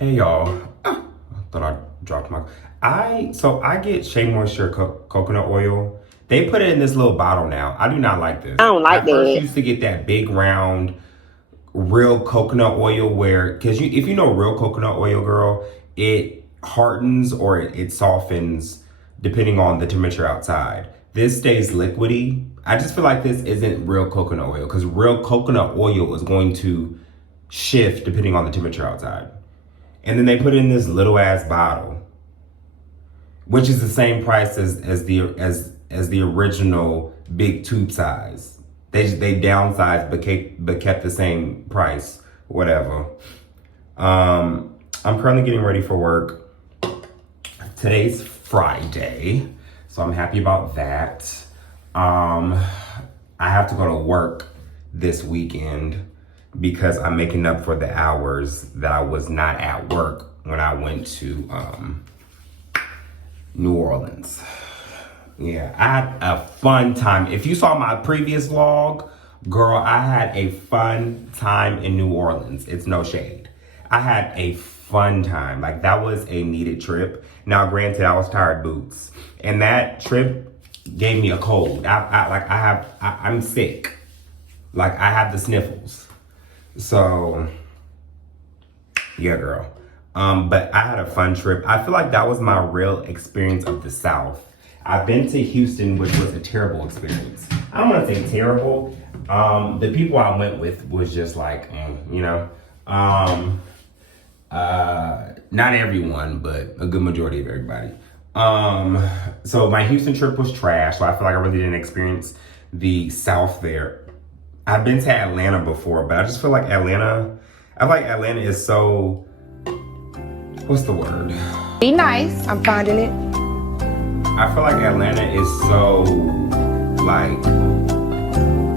Hey y'all. I thought I dropped my. I get Shea Moisture coconut oil. They put it in this little bottle now. I do not like this. I don't like I first that. used to get that big round real coconut oil where, because if you know real coconut oil, girl, it hardens or it softens depending on the temperature outside. This stays liquidy. I just feel like this isn't real coconut oil because real coconut oil is going to shift depending on the temperature outside. And then they put it in this little ass bottle, which is the same price as the original big tube size. They downsized but kept the same price, whatever. I'm currently getting ready for work. Today's Friday, so I'm happy about that. I have to go to work this weekend because I'm making up for the hours that I was not at work when I went to New Orleans. Yeah, I had a fun time. If you saw my previous vlog, girl, I had a fun time in New Orleans. It's no shade. I had a fun time. Like, that was a needed trip. Now, granted, I was tired boots. And that trip gave me a cold. I'm sick. Like, I have the sniffles. So, yeah, girl. But I had a fun trip. I feel like that was my real experience of the South. I've been to Houston, which was a terrible experience. I don't want to say terrible. The people I went with was just like, you know. Not everyone, but a good majority of everybody. So my Houston trip was trash. So I feel like I really didn't experience the South there. I've been to Atlanta before, but I just feel like Atlanta is so, what's the word? Be nice. I'm finding it. I feel like Atlanta is so, like,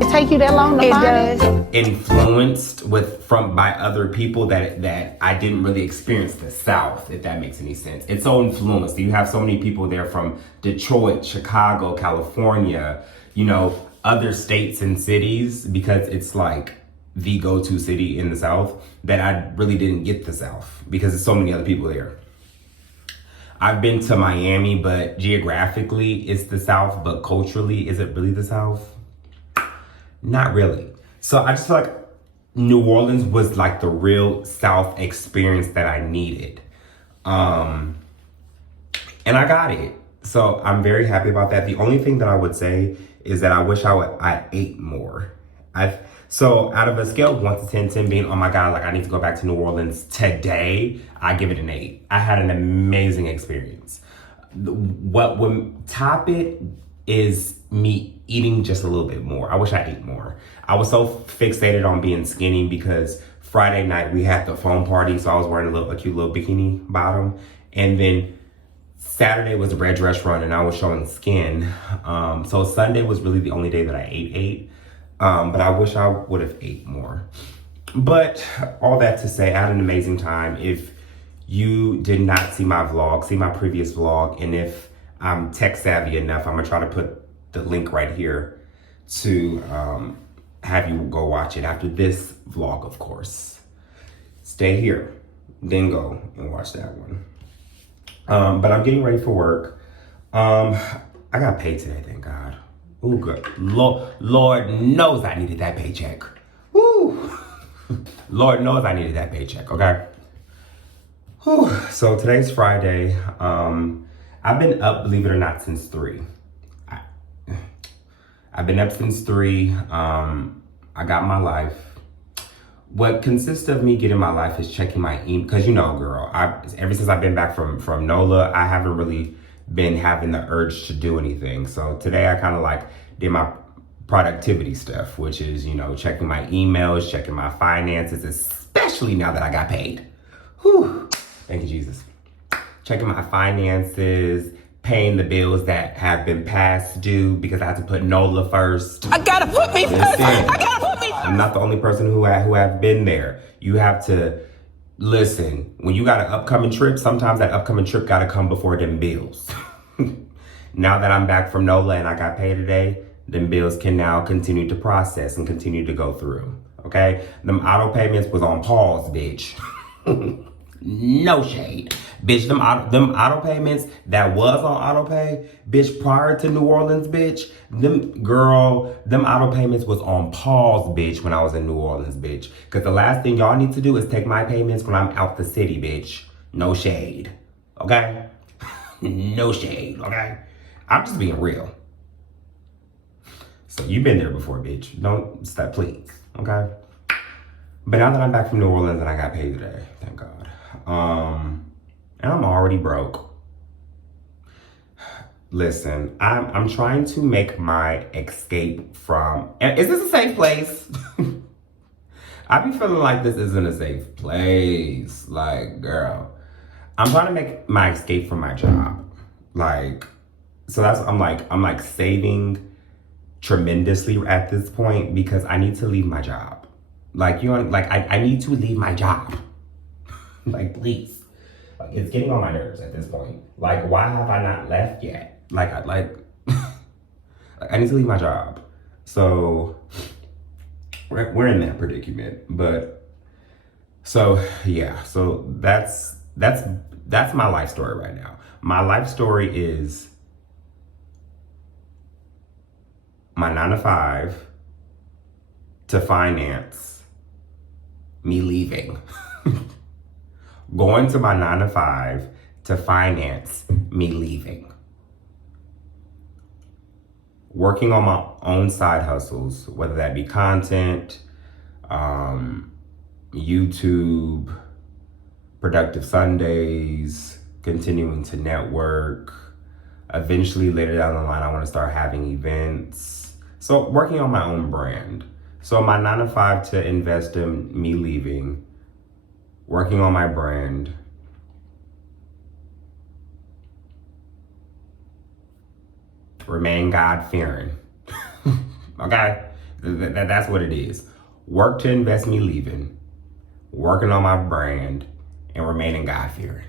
It take you that long to find it? influenced by other people that I didn't really experience the South, if that makes any sense. It's so influenced. You have so many people there from Detroit, Chicago, California, you know, other states and cities, because it's like the go-to city in the South, that I really didn't get the South because there's so many other people there. I've been to Miami, but geographically it's the South, but culturally, is it really the South? Not really. So I just feel like New Orleans was like the real South experience that I needed. And I got it. So I'm very happy about that. The only thing that I would say is that I wish I ate more. So out of a scale of 1 to 10, 10 being, oh my God, like I need to go back to New Orleans today, I give it an 8. I had an amazing experience. What would top it is me eating just a little bit more. I wish I ate more. I was so fixated on being skinny because Friday night we had the foam party, so I was wearing a cute little bikini bottom. And then Saturday was a red dress run and I was showing skin. So Sunday was really the only day that I ate. But I wish I would have ate more. But all that to say, I had an amazing time. If you did not see my vlog, see my previous vlog. And if I'm tech savvy enough, I'm gonna try to put the link right here to have you go watch it after this vlog, of course. Stay here, then go and watch that one. But I'm getting ready for work. I got paid today, thank God. Oh, good. Lord knows I needed that paycheck. Woo. Lord knows I needed that paycheck, okay? Whew. So today's Friday. I've been up, believe it or not, since 3. I've been up since 3. I got my life. What consists of me getting my life is checking my email. Because you know, girl, ever since I've been back from NOLA, I haven't really been having the urge to do anything. So today I kind of like did my productivity stuff, which is, you know, checking my emails, checking my finances, especially now that I got paid. Whew. Thank you, Jesus. Checking my finances, paying the bills that have been past due because I had to put NOLA first. I gotta put me first. I gotta put me first. I'm not the only person who have been there. You have to listen. When you got an upcoming trip, sometimes that upcoming trip gotta come before them bills. Now that I'm back from NOLA and I got paid today, them bills can now continue to process and continue to go through. Okay? Them auto payments was on pause, bitch. No shade. Bitch, them auto payments that was on auto pay, bitch, prior to New Orleans, bitch, them auto payments was on pause, bitch, when I was in New Orleans, bitch. Cause the last thing y'all need to do is take my payments when I'm out the city, bitch. No shade. Okay? No shade, okay? I'm just being real. So you've been there before, bitch. Don't stop, please, okay? But now that I'm back from New Orleans and I got paid today, thank God. And I'm already broke. Listen, I'm trying to make my escape from, is this a safe place? I be feeling like this isn't a safe place. Like, girl, I'm trying to make my escape from my job. Like, so that's, I'm like saving tremendously at this point because I need to leave my job. Like, you know, like I need to leave my job. Like, please. Like, it's getting on my nerves at this point. Like, why have I not left yet? Like, I need to leave my job. So we're in that predicament. But so yeah, so that's my life story right now. My life story is my 9-to-5 to finance me leaving. Going to my 9-to-5 to finance me leaving. Working on my own side hustles, whether that be content, YouTube, productive Sundays, continuing to network. Eventually, later down the line, I want to start having events. So working on my own brand. So my 9-to-5 to invest in me leaving, working on my brand, remain God-fearing. Okay? That's what it is. Work to invest me leaving, working on my brand, and remaining God-fearing.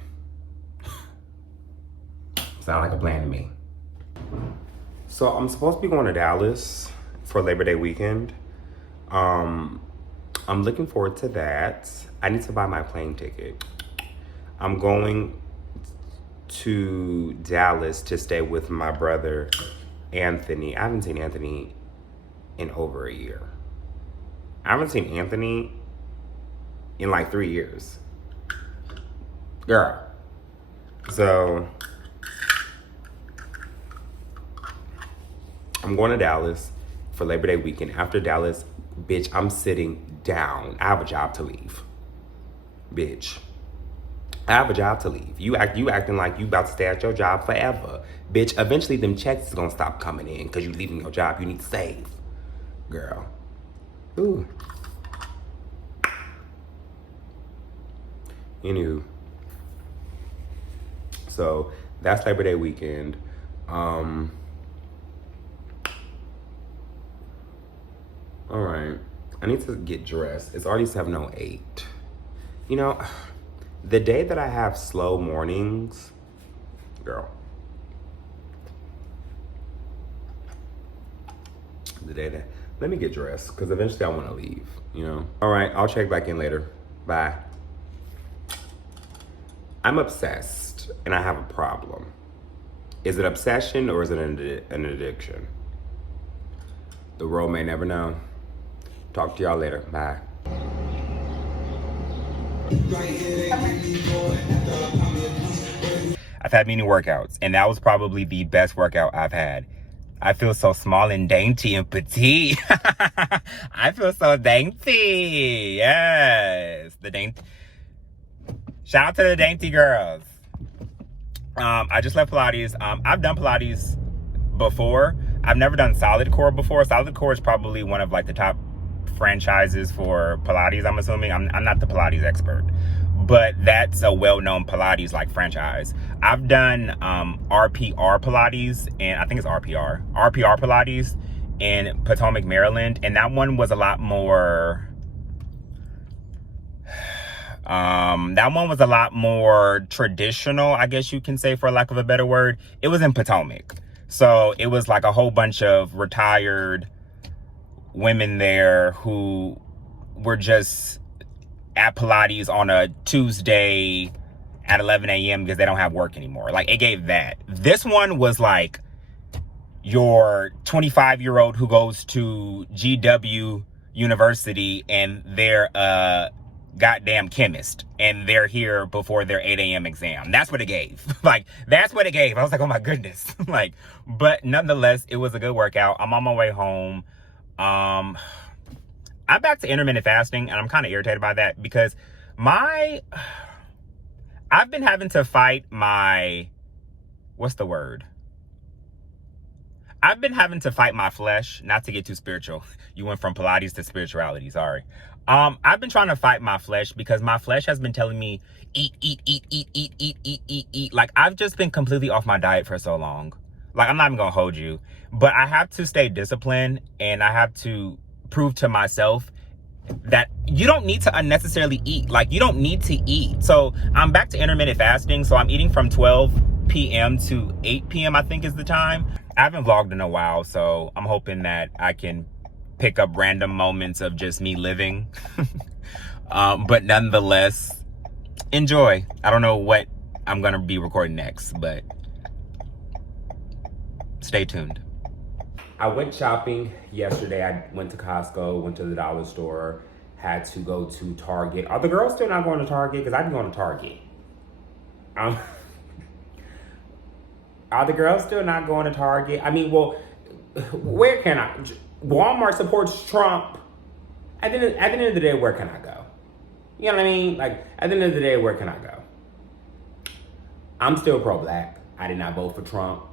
Sound like a plan to me. So I'm supposed to be going to Dallas for Labor Day weekend. I'm looking forward to that. I need to buy my plane ticket. I'm going to Dallas to stay with my brother, Anthony. I haven't seen Anthony in over a year. I haven't seen Anthony in like 3 years. Girl. So I'm going to Dallas for Labor Day weekend. After Dallas, bitch, I'm sitting down. I have a job to leave. Bitch, I have a job to leave. You acting like you about to stay at your job forever. Bitch, eventually them checks is gonna stop coming in because you leaving your job. You need to save. Girl. Ooh. Anywho. So that's Labor Day weekend. All right. I need to get dressed. It's already 7:08. You know, the day that I have slow mornings, girl. The day that, let me get dressed because eventually I want to leave, you know? All right, I'll check back in later. Bye. I'm obsessed and I have a problem. Is it obsession or is it an addiction? The world may never know. Talk to y'all later. Bye. I've had many workouts, and that was probably the best workout I've had. I feel so small and dainty and petite. I feel so dainty. Yes. The dainty. Shout out to the dainty girls. I just left Pilates. I've done Pilates before. I've never done Solid Core before. Solid Core is probably one of like the top franchises for Pilates, I'm assuming. I'm not the Pilates expert, but that's a well-known Pilates like franchise. I've done RPR Pilates, and I think it's RPR Pilates in Potomac, Maryland, and that one was a lot more traditional, I guess you can say, for lack of a better word. It was in Potomac, so it was like a whole bunch of retired women there who were just at Pilates on a Tuesday at 11 a.m. because they don't have work anymore. Like, it gave that. This one was like your 25-year-old who goes to GW University and they're a goddamn chemist and they're here before their 8 a.m. exam. That's what it gave. Like, that's what it gave. I was like, oh my goodness. Like, but nonetheless, it was a good workout. I'm on my way home. I'm back to intermittent fasting, and I'm kind of irritated by that because I've been having to fight my, what's the word? I've been having to fight my flesh, not to get too spiritual. You went from Pilates to spirituality, sorry. I've been trying to fight my flesh because my flesh has been telling me, eat. Like, I've just been completely off my diet for so long. Like, I'm not even gonna hold you, but I have to stay disciplined, and I have to prove to myself that you don't need to unnecessarily eat. Like, you don't need to eat. So I'm back to intermittent fasting. So I'm eating from 12 p.m. to 8 p.m. I think is the time. I haven't vlogged in a while, so I'm hoping that I can pick up random moments of just me living. But nonetheless, enjoy. I don't know what I'm gonna be recording next, but stay tuned. I went shopping yesterday. I went to Costco, went to the dollar store, had to go to Target. Are the girls still not going to Target? Because I've been going to Target. Are the girls still not going to Target? I mean, well, where can I? Walmart supports Trump. At the end of the day, where can I go? You know what I mean? Like, at the end of the day, where can I go? I'm still pro-black. I did not vote for Trump.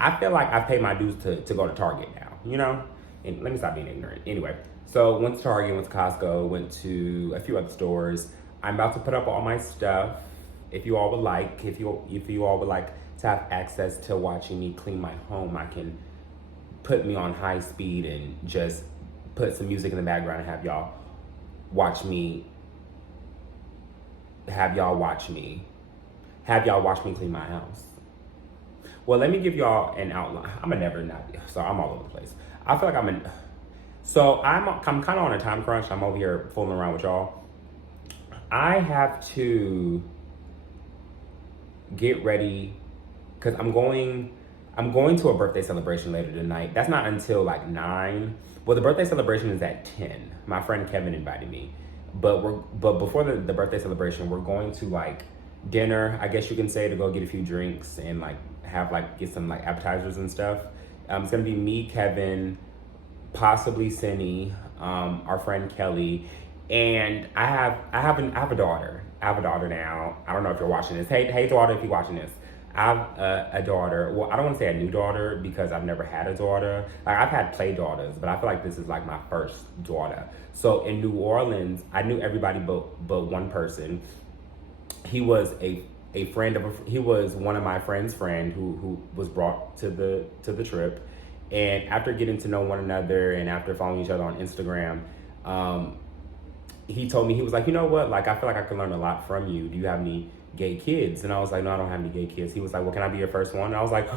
I feel like I've paid my dues to go to Target now, you know? And let me stop being ignorant. Anyway, so went to Target, went to Costco, went to a few other stores. I'm about to put up all my stuff. If you all would like, if you all would like to have access to watching me clean my home, I can put me on high speed and just put some music in the background and have y'all watch me clean my house. Well, let me give y'all an outline. I'm all over the place. I feel like I'm kind of on a time crunch. I'm over here fooling around with y'all. I have to get ready because I'm going to a birthday celebration later tonight. That's not until like 9. Well, the birthday celebration is at 10. My friend Kevin invited me. But before the birthday celebration, we're going to like dinner, I guess you can say, to go get a few drinks and like get some like appetizers and stuff. It's gonna be me, Kevin, possibly Cindy, our friend Kelly, and I have a daughter. I have a daughter now. I don't know if you're watching this. Hey daughter, if you're watching this. I have a daughter. Well, I don't want to say a new daughter because I've never had a daughter. Like, I've had play daughters, but I feel like this is like my first daughter. So in New Orleans, I knew everybody but one person. He was he was one of my friend's friend who was brought to the trip. And after getting to know one another and after following each other on Instagram, he told me, he was like, you know what? Like, I feel like I can learn a lot from you. Do you have any gay kids? And I was like, no, I don't have any gay kids. He was like, well, can I be your first one? And I was like,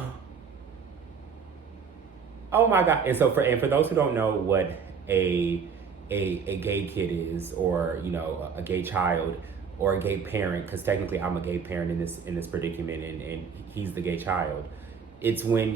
oh my God. And so for those who don't know what a gay kid is, or, you know, a gay child or a gay parent, because technically I'm a gay parent in this predicament and he's the gay child. It's when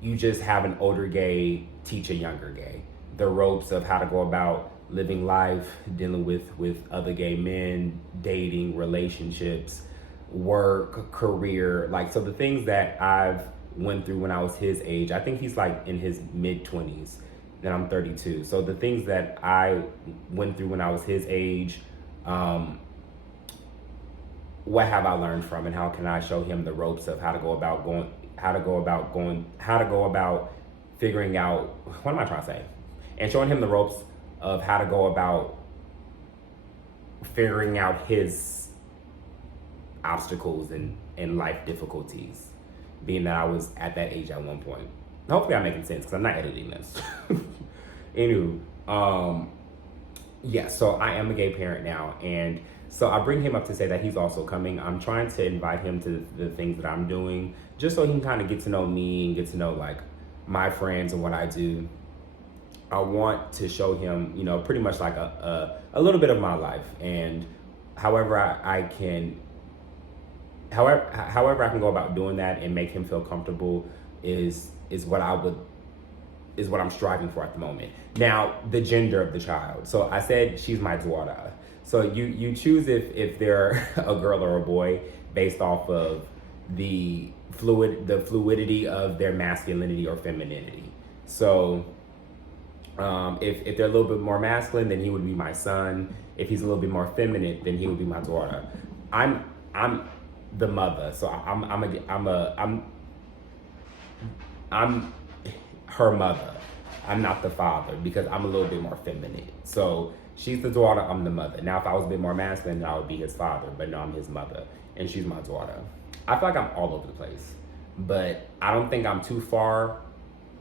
you just have an older gay teach a younger gay the ropes of how to go about living life, dealing with other gay men, dating, relationships, work, career. Like, so the things that I've went through when I was his age, I think he's like in his mid-20s, and I'm 32. So the things that I went through when I was his age, what have I learned from, and how can I show him the ropes of how to go about figuring out, what am I trying to say? And showing him the ropes of how to go about figuring out his obstacles and life difficulties, being that I was at that age at one point. Hopefully I'm making sense because I'm not editing this. Anywho, yeah, so I am a gay parent now, and so I bring him up to say that he's also coming. I'm trying to invite him to the things that I'm doing, just so he can kind of get to know me and get to know like my friends and what I do. I want to show him, you know, pretty much like a little bit of my life, and however I can go about doing that and make him feel comfortable is what I'm striving for at the moment. Now, the gender of the child. So I said she's my daughter. So you choose if they're a girl or a boy based off of the fluidity of their masculinity or femininity. So if they're a little bit more masculine, then he would be my son. If he's a little bit more feminine, then he would be my daughter. I'm the mother, so I'm her mother. I'm not the father because I'm a little bit more feminine. So she's the daughter, I'm the mother. Now, if I was a bit more masculine, then I would be his father, but no, I'm his mother, and she's my daughter. I feel like I'm all over the place, but I don't think I'm too far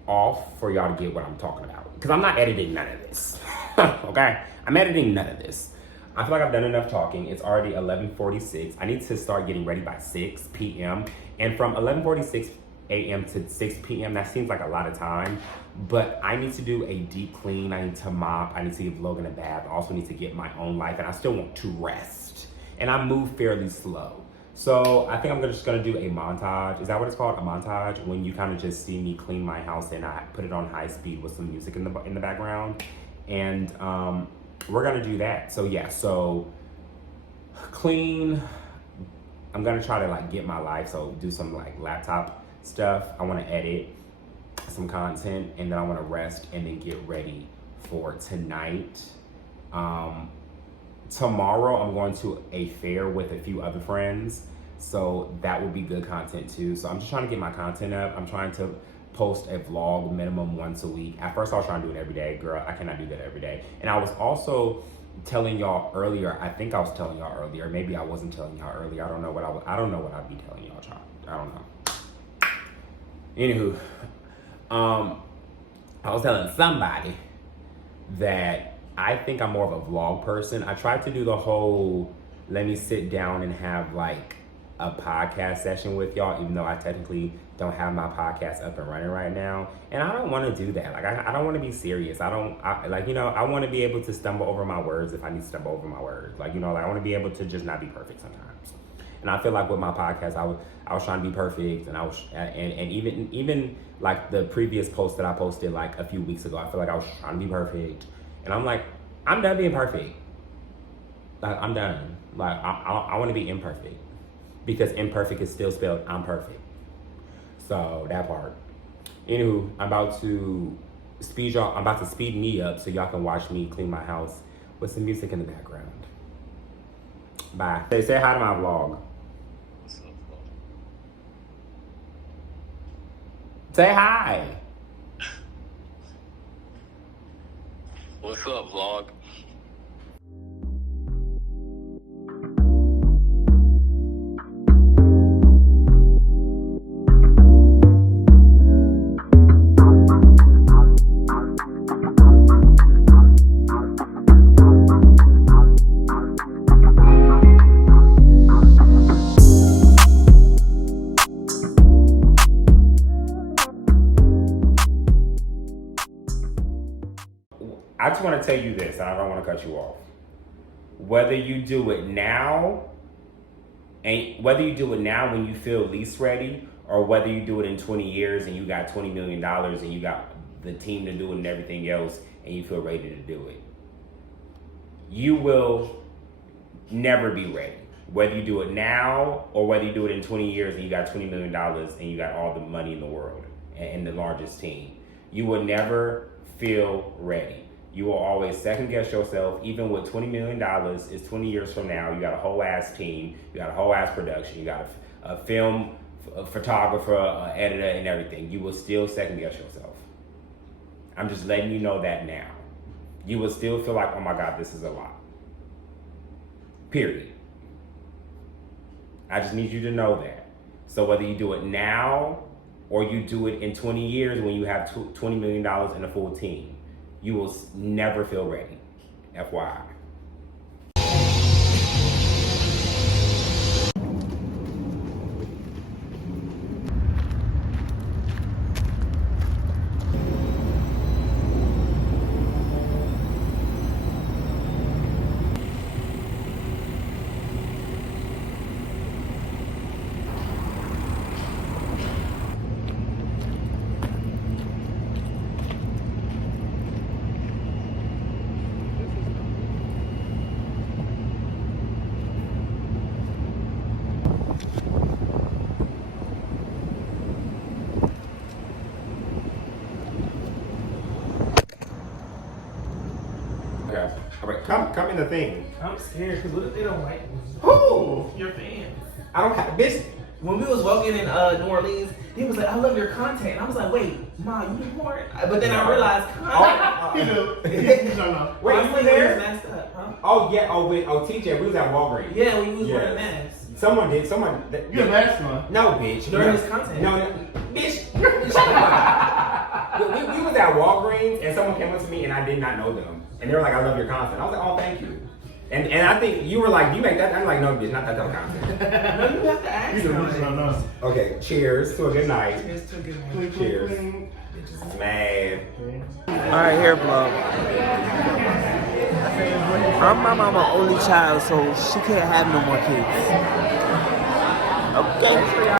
off for y'all to get what I'm talking about, because I'm not editing none of this. Okay? I'm editing none of this. I feel like I've done enough talking. It's already 11:46. I need to start getting ready by 6 p.m. And from 11:46 a.m. to 6 p.m., that seems like a lot of time, but I need to do a deep clean. I need to mop. I need to give Logan a bath. I also need to get my own life, and I still want to rest. And I move fairly slow. So I think I'm just gonna do a montage. Is that what it's called? A montage? When you kind of just see me clean my house and I put it on high speed with some music in the background. And we're gonna do that. So yeah, so clean. I'm gonna try to like get my life. So do some like laptop stuff. I wanna edit some content, and then I wanna rest and then get ready for tonight. Tomorrow I'm going to a fair with a few other friends, so that will be good content too. So I'm just trying to get my content up. I'm trying to post a vlog minimum once a week. At first I was trying to do it every day. Girl, I cannot do that every day. And I was also telling y'all earlier, I think I was telling y'all earlier, maybe I wasn't telling y'all earlier. I don't know what I'd be telling y'all, child. I don't know. Anywho, I was telling somebody that I think I'm more of a vlog person. I tried to do the whole, let me sit down and have like a podcast session with y'all, even though I technically don't have my podcast up and running right now. And I don't want to do that. Like, I don't want to be serious. I want to be able to stumble over my words if I need to stumble over my words. Like, like I want to be able to just not be perfect sometimes. And I feel like with my podcast, I was trying to be perfect, and and even like the previous post that I posted like a few weeks ago, I feel like I was trying to be perfect. And I'm like, I'm done being perfect. Like, I'm done. Like, I want to be imperfect, because imperfect is still spelled I'm perfect. So that part. Anywho, I'm about to speed me up so y'all can watch me clean my house with some music in the background. Bye. Say hi to my vlog. What's up, vlog? Say hi. What's up, vlog? I just want to tell you this, and I don't want to cut you off. Whether you do it now when you feel least ready, or whether you do it in 20 years and you got $20 million and you got the team to do it and everything else, and you feel ready to do it, you will never be ready. Whether you do it now or whether you do it in 20 years and you got $20 million and you got all the money in the world and the largest team, you will never feel ready. You will always second guess yourself. Even with $20 million, it's 20 years from now. You got a whole ass team. You got a whole ass production. You got a film, a photographer, an editor, and everything. You will still second guess yourself. I'm just letting you know that now. You will still feel like, oh my God, this is a lot. Period. I just need you to know that. So whether you do it now or you do it in 20 years when you have $20 million and a full team, you will never feel ready. FYI. Come in the thing. I'm scared because what if they don't like me? Who? Your fans. I don't have bitch. When we was walking in New Orleans, he was like, I love your content. And I was like, wait, Ma, you do porn? But then I realized Wait, you were there? Messed up, huh? Oh yeah. Oh wait. Oh TJ, we was at Walgreens. Yeah, we was Yeah. wearing masks. Someone did. You're a mask man. No, bitch. During his content. No, bitch. Shut up. We was at Walgreens and someone came up to me and I did not know them. And they were like, I love your content. I was like, oh, thank you. And I think you were like, you make that. I'm like, no, bitch, not that type of content. No, you have to ask them. Okay, cheers to a good night. Cheers to a good night. Cheers. Mad. Alright, here, vlog. I'm my mama's only child, so she can't have no more kids. Okay?